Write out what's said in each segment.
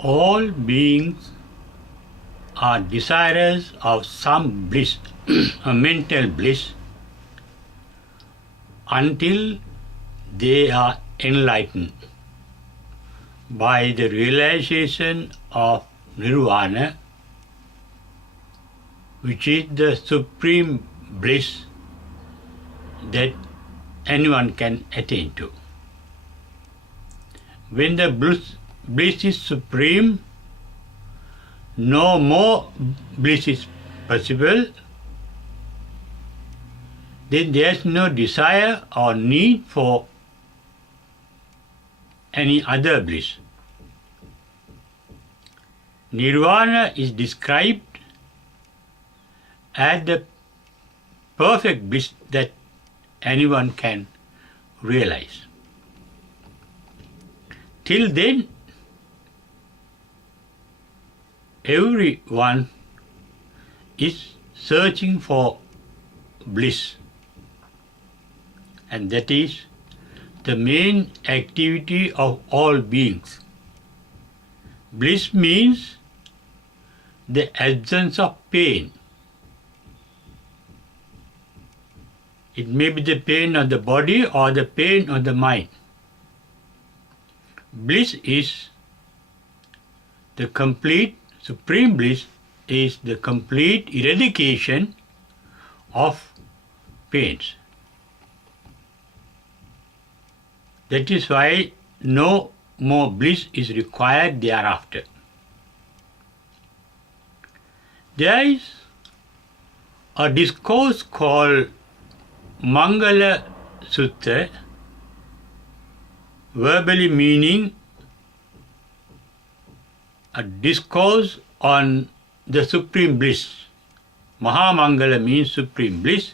All beings are desirous of some bliss, a mental bliss, until they are enlightened by the realization of nirvana, which is the supreme bliss that anyone can attain to. When the bliss is supreme, no more bliss is possible, then there is no desire or need for any other bliss. Nirvana is described as the perfect bliss that anyone can realize. Till then, everyone is searching for bliss, and that is the main activity of all beings. Bliss means the absence of pain. It may be the pain of the body or the pain of the mind. Bliss is the complete, supreme bliss is the complete eradication of pains. That is why no more bliss is required thereafter. There is a discourse called Mangala Sutta, verbally meaning a discourse on the supreme bliss. Maha Mangala means supreme bliss.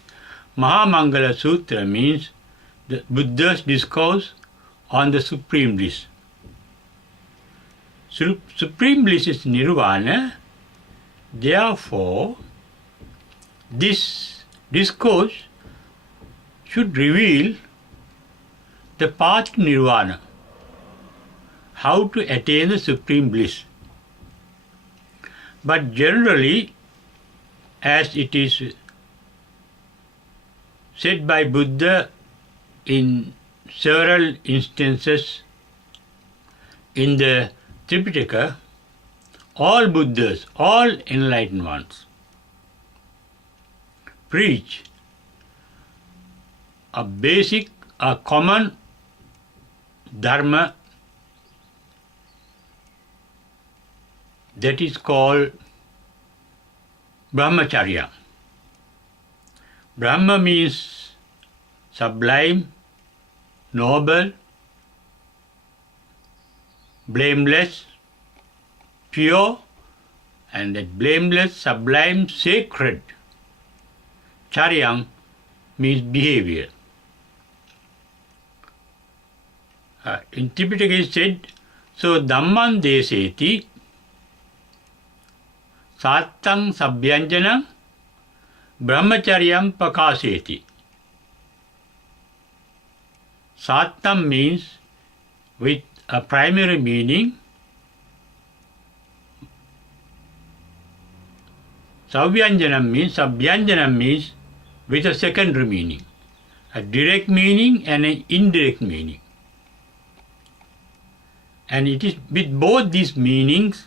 Maha Mangala Sutta means the Buddha's discourse on the supreme bliss. Supreme bliss is nirvana. Therefore, this discourse should reveal the path to nirvana, how to attain the supreme bliss. But generally, as it is said by Buddha in several instances in the Tripitaka, all Buddhas, all enlightened ones, preach a basic, a common dharma that is called brahmacharya. Brahma means sublime, noble, blameless, pure, and that blameless, sublime, sacred. Charyam means behavior. In Tripitaka is said, so Dhamman deseti Sattang sabhyanjanam brahmacharyam pakaseti. Sattam means with a primary meaning. Sabhyanjanam means with a secondary meaning, a direct meaning and an indirect meaning. And it is with both these meanings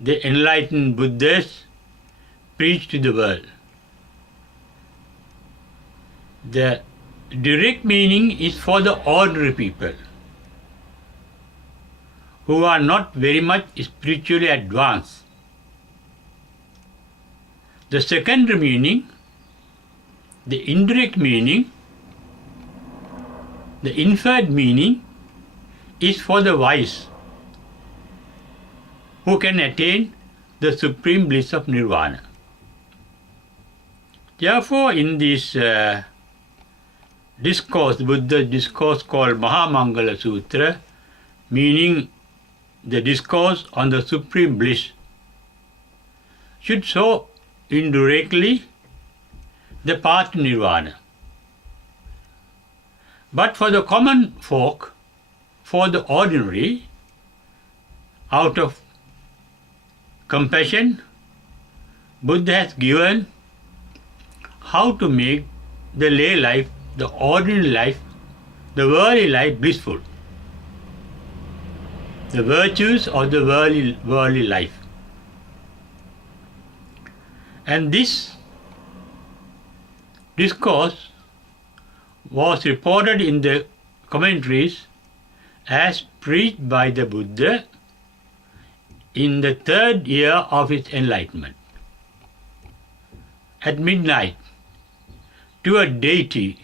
the enlightened Buddhas preach to the world. The direct meaning is for the ordinary people who are not very much spiritually advanced. The secondary meaning, the indirect meaning, the inferred meaning is for the wise who can attain the supreme bliss of nirvana. Therefore, in this discourse, Buddha's discourse called Maha Mangala Sutta, meaning the discourse on the supreme bliss, should show indirectly the path to nirvana. But for the common folk, for the ordinary, out of compassion, Buddha has given how to make the lay life, the ordinary life, the worldly life blissful. The virtues of the worldly life. And this discourse was reported in the commentaries as preached by the Buddha in the 3rd year of his enlightenment. At midnight, to a deity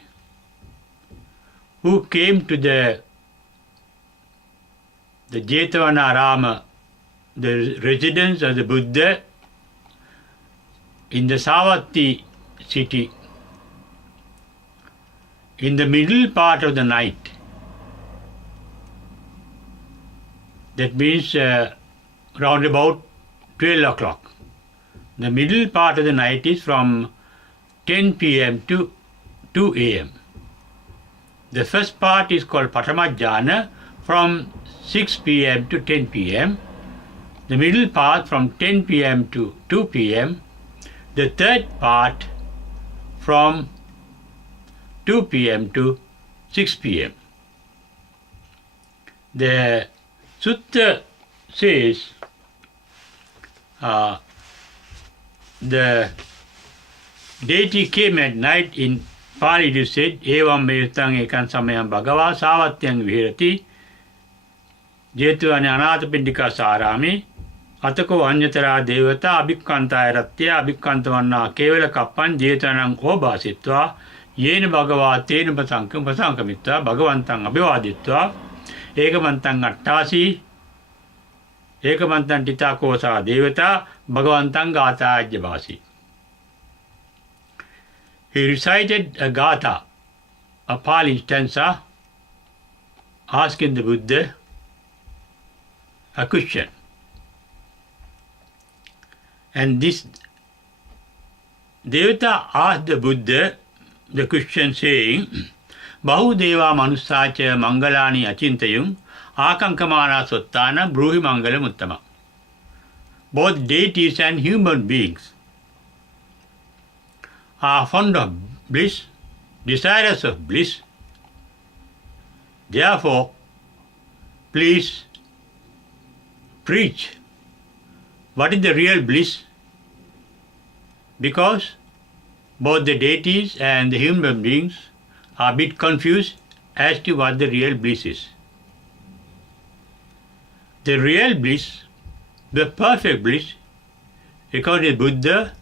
who came to the Jetavana, the residence of the Buddha in the Savatthi city, in the middle part of the night. That means round about 12 o'clock. The middle part of the night is from 10 p.m. to 2 a.m. The first part is called Patamajjhana from 6 p.m. to 10 p.m. The middle part from 10 p.m. to 2 p.m. The third part from 2 p.m. to 6 p.m. The sutta says the deity came at night. In Pali it is said, Evam Meyutang Ekan Samayam Bhagava Savatyang Vihirati Jetuvani Anathapindika Sarami Atako Anyatara Devata Abhikkantaya Ratya Abhikkantavanna Kevala Kappan Jetanang Obhasitva Yena Bhagava Tena Pasankamitta Bhagavantang Abhivaditva Ekamantang Attasi Ekamantang Titakosa Devata Bhagavantang Gata Ajabasi. He recited a Gatha, a Pali stanza, asking the Buddha a question. And this Devata asked the Buddha the question saying, Bahudeva Manusacha Mangalani Achintayum Akankamana Sottana Bruhi Mangalam Uttama. Both deities and human beings are fond of bliss, desirous of bliss. Therefore, please preach what is the real bliss, because both the deities and the human beings are a bit confused as to what the real bliss is. The real bliss, the perfect bliss, according to Buddha,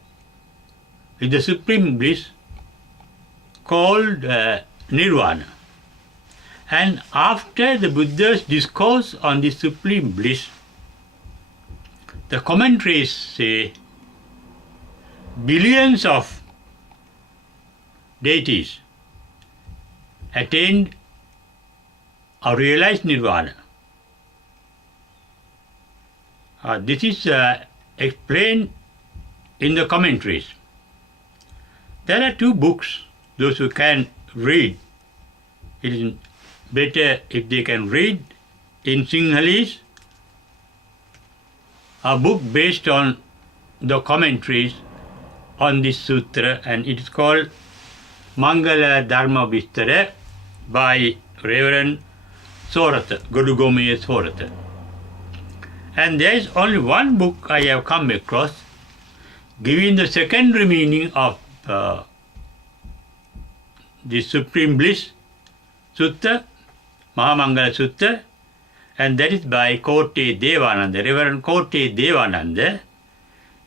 is the supreme bliss called Nirvana. And after the Buddha's discourse on the supreme bliss, the commentaries say billions of deities attained or realized Nirvana. This is explained in the commentaries. There are 2 books, those who can read. It is better if they can read in Sinhalese, a book based on the commentaries on this sutra, and it is called Mangala Dharma Vistara by Reverend Sorata, Godugome Sorata. And there is only one book I have come across giving the secondary meaning of the Supreme Bliss Sutta, Maha Mangala Sutta, and that is by Kote Devananda, Reverend Kote Devananda.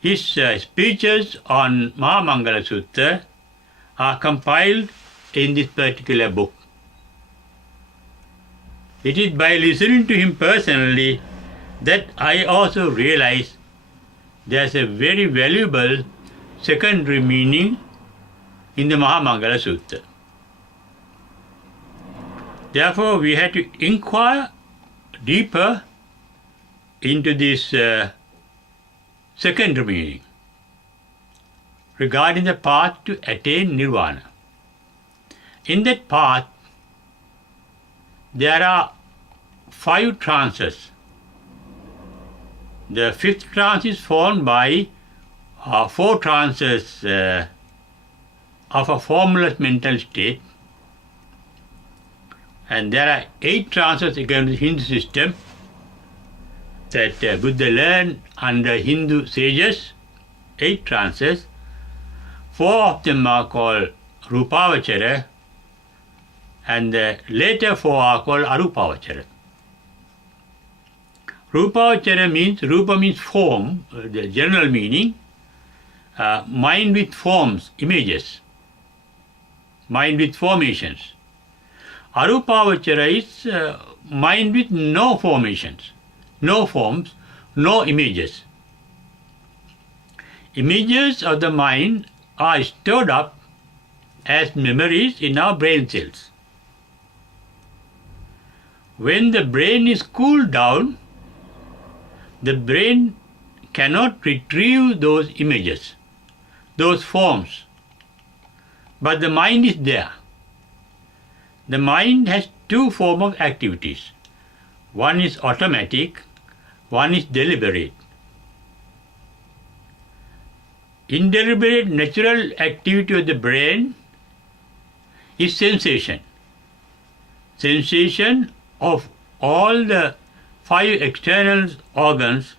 His speeches on Maha Mangala Sutta are compiled in this particular book. It is by listening to him personally that I also realize there's a very valuable secondary meaning in the Maha Mangala Sutta. Therefore, we had to inquire deeper into this secondary meaning regarding the path to attain Nirvana. In that path, there are 5 trances. The fifth trance is formed by 4 trances of a formless mental state. And there are 8 trances again in the Hindu system that Buddha learned under Hindu sages. 8 trances. 4 of them are called Rupavachara, and the later 4 are called Arupavachara. Rupavachara means, Rupa means form, the general meaning, mind with forms, images, mind with formations. Arupavachara is mind with no formations, no forms, no images. Images of the mind are stored up as memories in our brain cells. When the brain is cooled down, the brain cannot retrieve those images, those forms, but the mind is there. The mind has 2 forms of activities. One is automatic, one is deliberate. Indeliberate natural activity of the brain is sensation. Sensation of all the 5 external organs,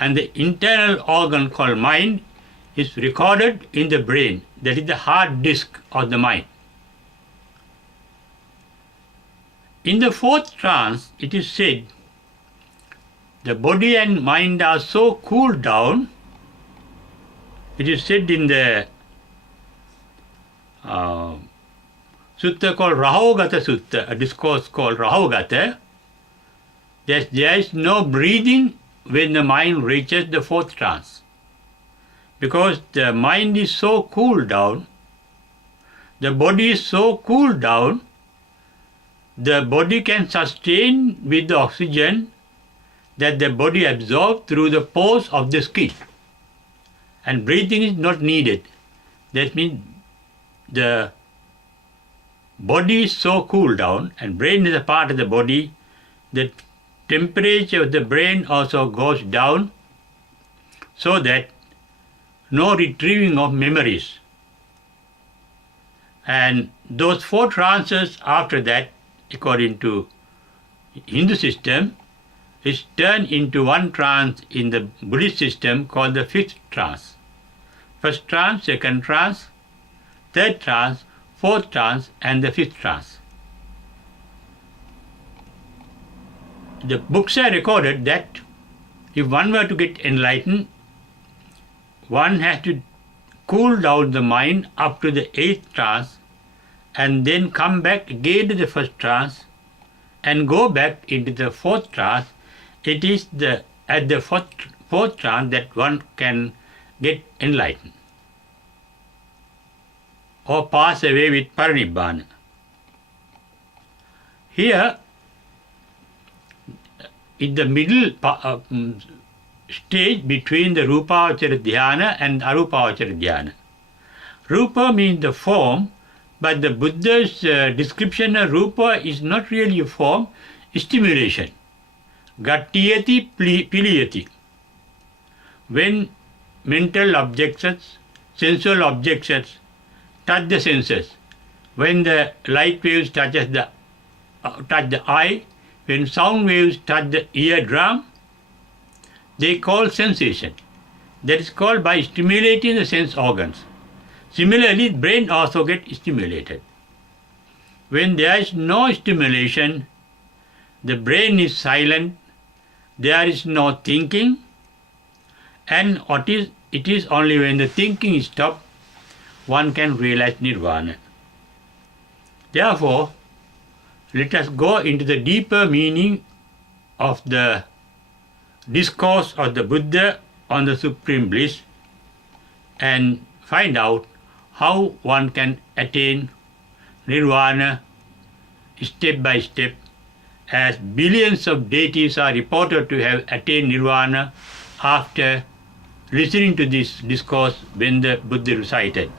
and the internal organ called mind is recorded in the brain. That is the hard disk of the mind. In the 4th trance, it is said, the body and mind are so cooled down. It is said in the sutta called Rahogata Sutta, a discourse called Rahogata, that there is no breathing when the mind reaches the 4th trance. Because the mind is so cooled down, the body is so cooled down, the body can sustain with the oxygen that the body absorbs through the pores of the skin. And breathing is not needed. That means the body is so cooled down, and brain is a part of the body, the temperature of the brain also goes down, so that no retrieving of memories. And those 4 trances after that, according to Hindu system, is turned into one trance in the Buddhist system called the 5th trance. 1st trance, 2nd trance, 3rd trance, 4th trance, and the 5th trance. The books are recorded that if one were to get enlightened, one has to cool down the mind up to the 8th trance and then come back again to the 1st trance and go back into the 4th trance. It is at the 4th trance that one can get enlightened or pass away with parinibbana. Here, in the middle stage between the Rupavachara Dhyana and Arupavachara Dhyana. Rupa means the form, but the Buddha's description of Rupa is not really a form, stimulation. Gattiyati piliyati. When mental objects, sensual objects touch the senses, when the light waves touch the eye, when sound waves touch the eardrum, they call sensation. That is called by stimulating the sense organs. Similarly, brain also gets stimulated. When there is no stimulation, the brain is silent, there is no thinking, and it is only when the thinking is stopped, one can realize nirvana. Therefore, let us go into the deeper meaning of the discourse of the Buddha on the Supreme Bliss and find out how one can attain nirvana step by step, as billions of deities are reported to have attained nirvana after listening to this discourse when the Buddha recited.